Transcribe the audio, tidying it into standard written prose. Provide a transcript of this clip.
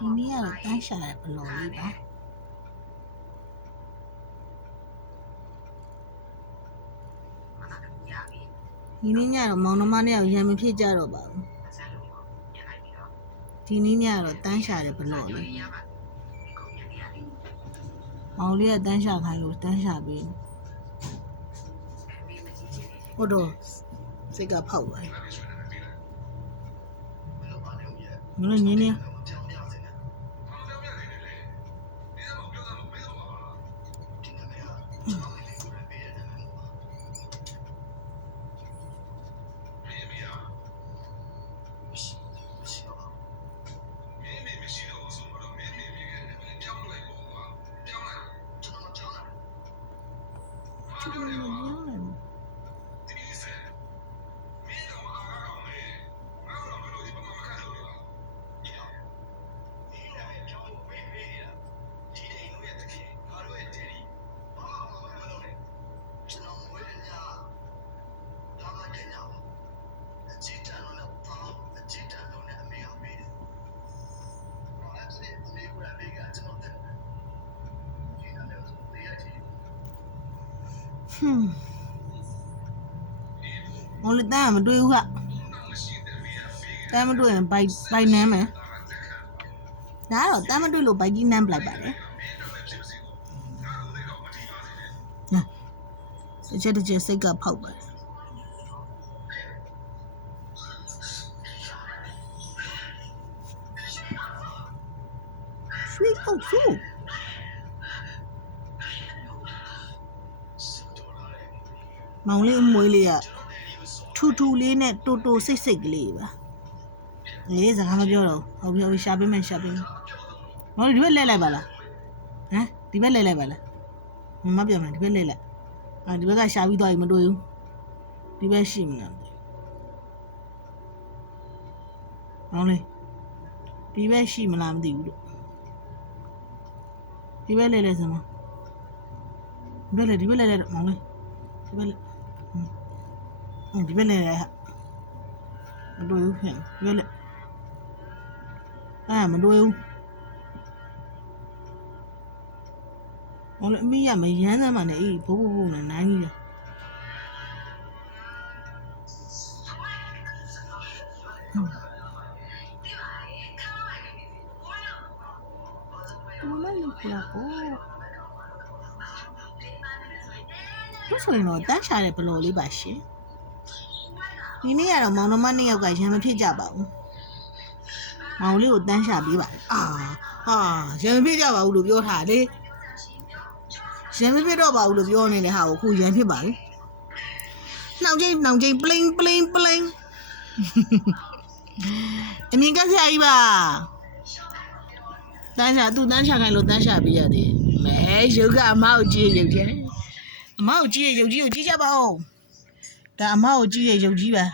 ဒီနေ့ကတော့တန်းရှာတဲ့ဘလော်လေးပါဒီနေ့ညတော့မောင်နှမနဲ့ရံမဖြစ်ကြတော့ပါဘူးဒီနေ့ညတော့တန်းရှာတဲ့ဘလော်လေးမောင်လေးကတန်းရှာခိုင်းလို့တန်းရှာပြီးဟုတ်တော့စိတ်ကဖောက်သွားတယ်မလို့နင်းနေမောင်လေးတန်းမတွေ့ဘူးကတန်းမတွေ့ရင်ဘိုက်နမ်းမယ်ဒါတော့တန်းမတွေ့လို့ဘိုက်ကြီးနမ်းပလိုက်ပါလေနော်တစ်ချက်စိတ်ကဖောက်ပါတယ်ဆွေးအောင်ဆူမောင်လေးမွေးလေးကထူလေးနဲ့တိုစိတ်ကလေးပါစကားမပြောတော့ဟုတ်ပြီရှာပေးမယ်မောင်လေးဒီဘက်လဲလိုက်ပါလားဟမ်ဒီဘက်လဲလိုက်ပါလားမပြောမယ်ဒီဘက်လဲလိုက်ဒီဘက်ကရှာပြီးသွားပြီမတွေ့ဘူးဒီဘက်ရှိမလားမောင်လေးဒီဘက်ရှိမလားမသိဘူးလို့ဒီဘက်လဲစမ်းဒီဘက်လဲမောင်လေးဒီဘက်လဲဒီဘက်လဲမတွေ့ဘူးခင်ဒီဘက်လဲမတွေ့ဘူးမောင်လေးအမေရမရမ်းစမ်းပါနဲ့အေးဘိုးနဲ့နိုင်ကြီးမလေးကလာတော့ဆိုရင်တော့တန်းရှာတဲ့ဘလော်လေးပါရှင်ဒီနေ့ကတော့မောင်နှမနှစ်ယောက်ကရံမဖြစ်ကြပါဘူးမောင်လေးကိုတန်းရှာပေးပါရံမဖြစ်ကြပါဘူးလို့ပြောထားလေရံမဖြစ်တော့ပါဘူးလို့ပြောနေတဲ့ဟာကိုခုရံဖြစ်ပါပြီနှောင်ချင်းပလင်းအမြင်ကဆရာကြီးပါတန်းရှာခိုင်းလို့တန်းရှာပေးရတယ်မဲရုပ်ကအမကိုကြည့်ရုပ်ကြီးအမကိုကြည့်ရုပ်ကြီးကိုကြည့်ကြပါဦးဒါအမကိုကြည့်ရုပ်ကြီးပါ